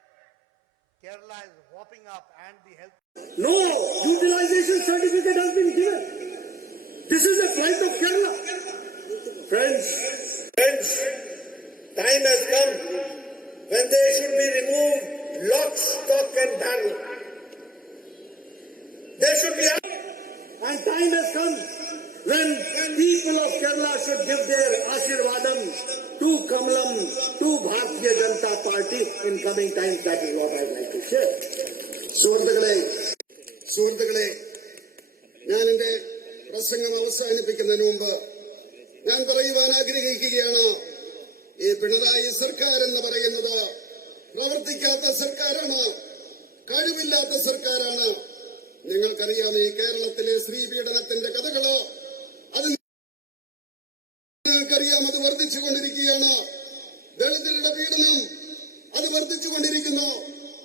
Kerala is whopping up, and the health. No utilization certificate has been given. This is the plight of Kerala. Friends, time has come when they should be removed lock, stock and barrel. They should be, and time has come when people of Kerala should give their Ashirvadam to Kamalam, to Bharatiya Janata Party in coming times. That is what I would like to share. സുഹൃത്തുക്കളെ, ഞാൻ എന്റെ പ്രസംഗം അവസാനിപ്പിക്കുന്നതിന് മുമ്പ് ഞാൻ പറയുവാൻ ആഗ്രഹിക്കുകയാണ്, ഈ പിണറായി സർക്കാർ എന്ന് പറയുന്നത് പ്രവർത്തിക്കാത്ത സർക്കാരാണ്, കഴിവില്ലാത്ത സർക്കാരാണ്. നിങ്ങൾക്കറിയാം, ഈ കേരളത്തിലെ സ്ത്രീ പീഡനത്തിന്റെ കഥകളോ അത് നിങ്ങൾക്കറിയാം, അത് വർദ്ധിച്ചുകൊണ്ടിരിക്കുകയാണ്. ദളിതരുടെ പീഡനം അത് വർദ്ധിച്ചുകൊണ്ടിരിക്കുന്നു.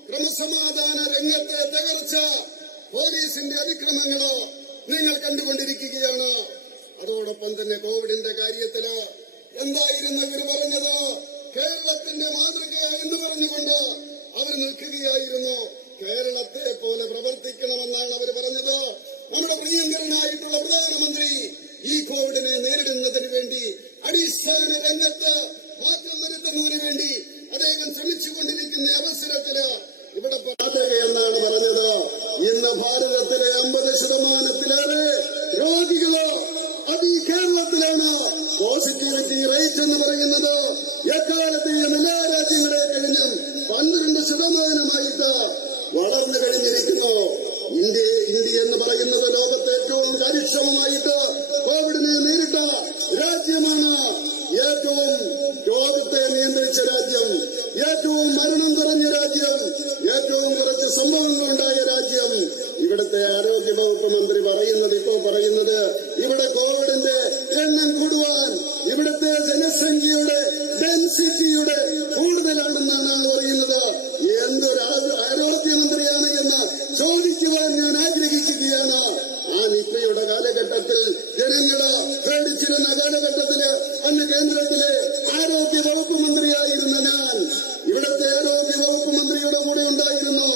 ക്രമസമാധാന രംഗത്തെ തകർച്ച, പോലീസിന്റെ അതിക്രമങ്ങളോ നിങ്ങൾ കണ്ടുകൊണ്ടിരിക്കുകയാണ്. അതോടൊപ്പം തന്നെ കോവിഡിന്റെ കാര്യത്തില് എന്തായിരുന്നു ഇവർ പറഞ്ഞത്? കേരളത്തിന്റെ മാതൃക എന്ന് പറഞ്ഞുകൊണ്ട് അവർ നിൽക്കുകയായിരുന്നു. കേരളത്തെ പോലെ പ്രവർത്തിക്കണമെന്നാണ് അവർ പറഞ്ഞത്. നമ്മുടെ പ്രിയങ്കരനായിട്ടുള്ള പ്രധാനമന്ത്രി ഈ കോവിഡിനെ നേരിടുന്നതിന് വേണ്ടി അടിസ്ഥാന രംഗത്ത് മാറ്റം വരുത്തുന്നതിന് വേണ്ടി അദ്ദേഹം ശ്രമിച്ചുകൊണ്ടിരിക്കുന്ന അവസരത്തില് ഇവിടെ എന്നാണ് പറഞ്ഞത്. ഇന്ന് ഭാരതത്തിലെ 50% രോഗികളോ അത് ഈ കേരളത്തിലാണ്. പോസിറ്റിവിറ്റി റേറ്റ് എന്ന് പറയുന്നത് എക്കാലത്തെയും എല്ലാ രാജ്യങ്ങളെ കഴിഞ്ഞും 12% വളർന്നു കഴിഞ്ഞിരിക്കുന്നു. ഇന്ത്യ എന്ന് പറയുന്നത് ലോകത്തെ ഏറ്റവും കാര്യക്ഷമമായിട്ട് കോവിഡിനെ നേരിട്ട രാജ്യമാണ്. ഏറ്റവും രോഗത്തെ നിയന്ത്രിച്ച രാജ്യം, ഏറ്റവും മരണം കുറഞ്ഞ രാജ്യം, ഏറ്റവും കുറച്ച് സംഭവങ്ങൾ ഉണ്ടായ രാജ്യം. ഇവിടുത്തെ ആരോഗ്യ വകുപ്പ് മന്ത്രി പറയുന്നത് ഇവിടെ കോവിഡിന്റെ എണ്ണം കൂടുവാൻ ഇവിടുത്തെ ജനസംഖ്യയുടെ ഡെൻസിറ്റിയുടെ കൂടുതലാണെന്നാണ് പറയുന്നത്. എന്തൊരു ആരോഗ്യമന്ത്രിയാണ് എന്ന് ചോദിക്കുവാൻ ഞാൻ ആഗ്രഹിക്കുകയാണ്. ആ നിപ്പയുടെ കാലഘട്ടത്തിൽ ജനങ്ങള് പേടിച്ചിരുന്ന കാലഘട്ടത്തില് അന്ന് കേന്ദ്രത്തിലെ ആരോഗ്യ വകുപ്പ് മന്ത്രിയായിരുന്ന ഞാൻ ഇവിടുത്തെ ആരോഗ്യ വകുപ്പ് മന്ത്രിയുടെ കൂടെ ഉണ്ടായിരുന്നു.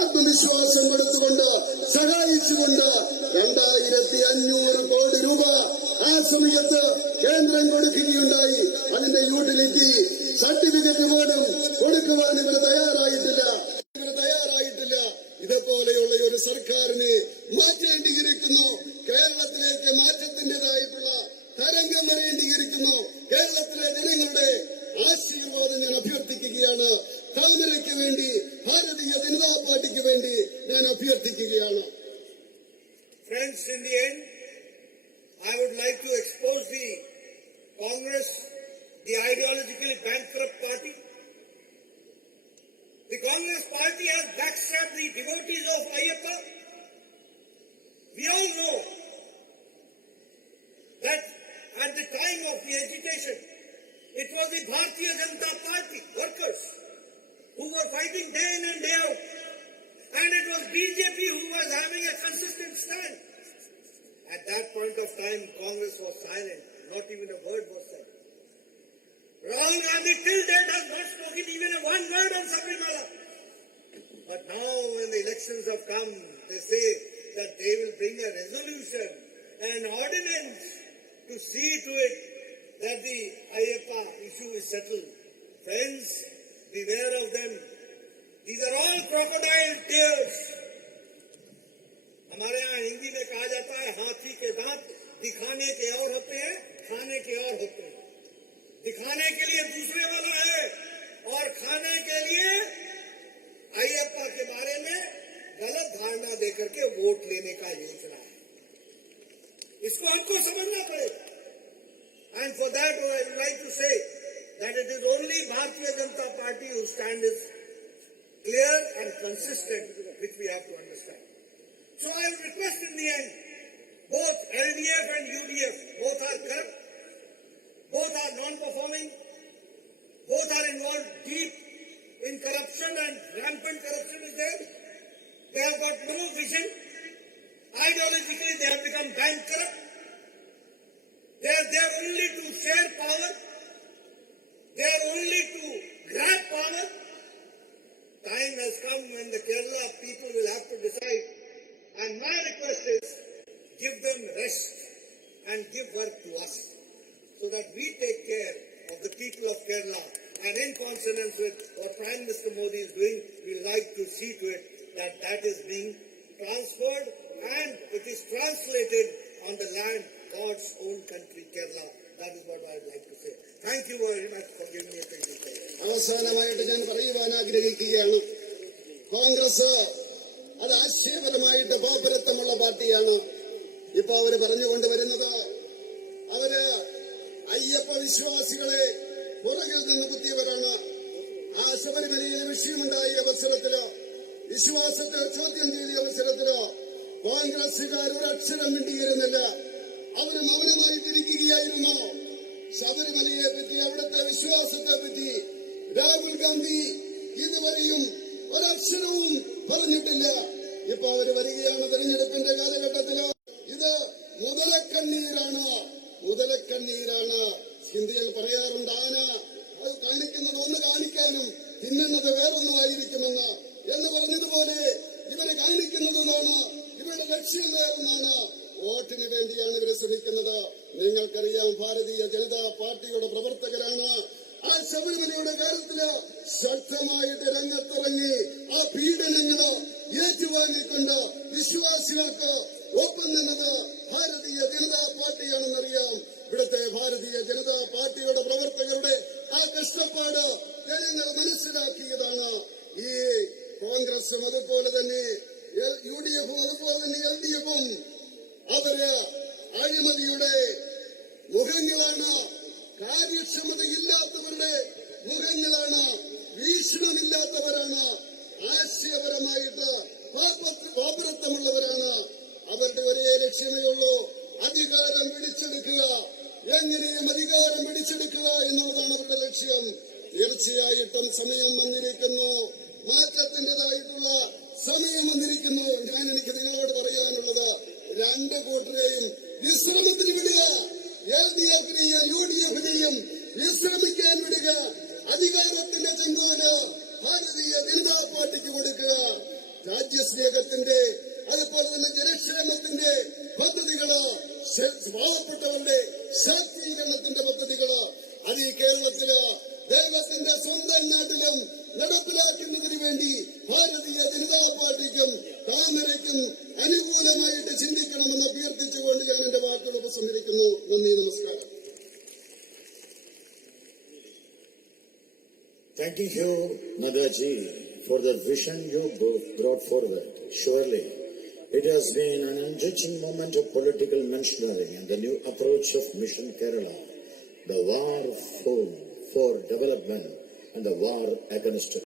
ആത്മവിശ്വാസം കൊടുത്തുകൊണ്ട് സഹായിച്ചുകൊണ്ട് 2500 കോടി രൂപ ആ സമയത്ത് കേന്ദ്രം കൊടുക്കുകയുണ്ടായി. അതിന്റെ യൂട്ടിലിറ്റി സർട്ടിഫിക്കറ്റ് പോലും കൊടുക്കുവാൻ ഇവർ തയ്യാറായിട്ടില്ല. ഇതുപോലെയുള്ള ഒരു സർക്കാരിനെ മാറ്റേണ്ടിയിരിക്കുന്നു. കേരളത്തിലേക്ക് മാറ്റത്തിന്റേതായിട്ടുള്ള തരംഗം വരേണ്ടിയിരിക്കുന്നു. കേരളത്തിലെ ജനങ്ങളുടെ ആശീർവാദം ഞാൻ അഭ്യർത്ഥിക്കുകയാണ്. താമരയ്ക്ക് വേണ്ടി, ഭാരതീയ ജനതാ പാർട്ടിക്ക് വേണ്ടി ഞാൻ അഭ്യർത്ഥിക്കുകയാണ്. Friends, in the end, I would like to expose the Congress, the ideologically bankrupt party. The Congress party has backstabbed the devotees of Ayyappa. We all know that at the time of the agitation, it was the Bharatiya Janata Party workers who were fighting day in and day out. And it was BJP who was having a consistent stand. At that point of time, Congress was silent. Not even a word was said. Rahul Gandhi till date has not spoken even one word on Sabrimala. But now when the elections have come, they say that they will bring a resolution and an ordinance to see to it that the Ayyappa issue is settled. Friends, beware of them. These are all crocodile tears. हमारे यहाँ हिंदी में कहा जाता है, हाथी के दांत दिखाने के और होते हैं, खाने के और होते हैं. दिखाने के लिए दूसरे वाला है और खाने के लिए अय्यप्पा के बारे में गलत धारणा देकर के वोट लेने का योजना है. इसको हमको समझना पड़ेगा. And for that I would like to say that it is only Bharatiya Janata Party whose stand is clear and consistent, which we have to understand. So I would request in the end, both LDF and UDF, both are corrupt, both are non-performing, deep in corruption and rampant corruption is there. They have got no vision. Ideologically, they have become bankrupt. They are there only to share power. They are only to grab power. Time has come when the Kerala people will have to decide. And my request is, give them rest and give work to us so that we take care of the people of Kerala. And in consonance with what Prime Minister Modi is doing, we like to see to it that that is being transferred and it is translated on the land, God's own country, Kerala. That is what I would like to say. Thank you very much for giving me a chance. അവസാനമായിട്ട് ഞാൻ പറയുവാൻ ആഗ്രഹിക്കുകയാണ്, കോൺഗ്രസ് അത് ആശയപരമായിട്ട് പാപ്പരത്വമുള്ള പാർട്ടിയാണ്. ഇപ്പൊ അവര് പറഞ്ഞുകൊണ്ടുവരുന്നത്, അവര് അയ്യപ്പ വിശ്വാസികളെ പുറകിൽ നിന്ന് കുത്തിയവരാണ്. ആ ശബരിമലയിലെ വിഷയമുണ്ടായ അവസരത്തിലോ വിശ്വാസത്തെ ചോദ്യം ചെയ്ത അവസരത്തിലോ കോൺഗ്രസുകാർ ഒരക്ഷരം മിണ്ടിയിരുന്നില്ല. അവര് മൗനമായിട്ടിരിക്കുകയായിരുന്നു. ശബരിമലയെ പറ്റി, അവിടുത്തെ വിശ്വാസത്തെ പറ്റി രാഹുൽ ഗാന്ധി ഇതുവരെയും ഒരക്ഷരവും പറഞ്ഞിട്ടില്ല. ഇപ്പൊ അവര് വരികയാണ് തെരഞ്ഞെടുപ്പിന്റെ കാലഘട്ടത്തില്. ഇത് മുതലക്കണ്ണീരാണ്, മുതലക്കണ്ണീരാണ്. ഹിന്ദിയിൽ പറയാറുണ്ട്, ആന അത് കാണിക്കുന്നത് ഒന്ന് കാണിക്കാനും തിന്നുന്നത് വേറൊന്നുമായിരിക്കുമെന്ന്. എന്ന് പറഞ്ഞതുപോലെ ഇവരെ കാണിക്കുന്നതെന്നാണ്, ഇവരുടെ ലക്ഷ്യം വേറെന്നാണ്. വോട്ടിന് വേണ്ടിയാണ് ഇവരെ ശ്രമിക്കുന്നത്. നിങ്ങൾക്കറിയാം, ഭാരതീയ ജനതാ പാർട്ടിയുടെ പ്രവർത്തകരാണ്. ആ ശബരിമലയുടെ കാര്യത്തില് ശക്തമായിട്ട് രംഗത്തിറങ്ങി ആ പീഡനങ്ങള് ഏറ്റുവാങ്ങിക്കൊണ്ട് വിശ്വാസികൾക്ക് ഒപ്പം നിന്നത് ഭാരതീയ ജനതാ പാർട്ടിയാണെന്നറിയാം. ഇവിടുത്തെ ഭാരതീയ ജനതാ പാർട്ടിയുടെ പ്രവർത്തകരുടെ ആ കഷ്ടപ്പാട് ജനങ്ങൾ മനസ്സിലാക്കിയതാണ്. ഈ കോൺഗ്രസും അതുപോലെ തന്നെ UDF അതുപോലെ തന്നെ LDF അവര് അഴിമതിയുടെ മുഖങ്ങളാണ്, കാര്യക്ഷമതയില്ലാത്തവരുടെ മുഖങ്ങളാണ്, വീക്ഷണമില്ലാത്തവരാണ്, ആശയപരമായിട്ട് പാപ്പരത്വമുള്ളവരാണ്. അവരുടെ ഒരേ ലക്ഷ്യമേ ഉള്ളൂ, അധികാരം പിടിച്ചെടുക്കുക. എങ്ങനെയും അധികാരം പിടിച്ചെടുക്കുക എന്നുള്ളതാണ് അവരുടെ ലക്ഷ്യം. തീർച്ചയായിട്ടും സമയം വന്നിരിക്കുന്നു, മാറ്റത്തിൻ്റെതായിട്ടുള്ള സമയം വന്നിരിക്കുന്നു. എനിക്ക് നിങ്ങളോട് പറയാനുള്ളത്, രണ്ട് കൂട്ടരെയും വിശ്രമത്തിന് വിടുക. LDF-നെയും UDF-നെയും വിശ്രമിക്കാൻ വിടുക. അധികാരത്തിന്റെ ചെങ്കോല് ഭാരതീയ ജനതാ പാർട്ടിക്ക് കൊടുക്കുക. രാജ്യസ്നേഹത്തിന്റെ അതുപോലെ തന്നെ ജനക്ഷേമത്തിന്റെ പദ്ധതികള്, പാവപ്പെട്ടവരുടെ ശാക്തീകരണത്തിന്റെ പദ്ധതികള് അത് ഈ കേരളത്തില് ദൈവത്തിന്റെ സ്വന്തം നാട്ടിലും നടപ്പിലാക്കുന്നതിന് വേണ്ടി ഭാരതീയ ജനതാ പാർട്ടിക്കും താമരയ്ക്കും അനുകൂലമായിട്ട് ചിന്തിക്കണമെന്ന് അഭ്യർത്ഥിച്ചുകൊണ്ട് ഞാൻ എന്റെ വാക്കുകൾ ഉപസംഹരിക്കുന്നു. നന്ദി, നമസ്കാരം. Thanking you, Nagaji, for the vision you brought forward. Surely, it has been an enriching moment of political mentioning and the new approach of Mission Kerala, the war for development and the war against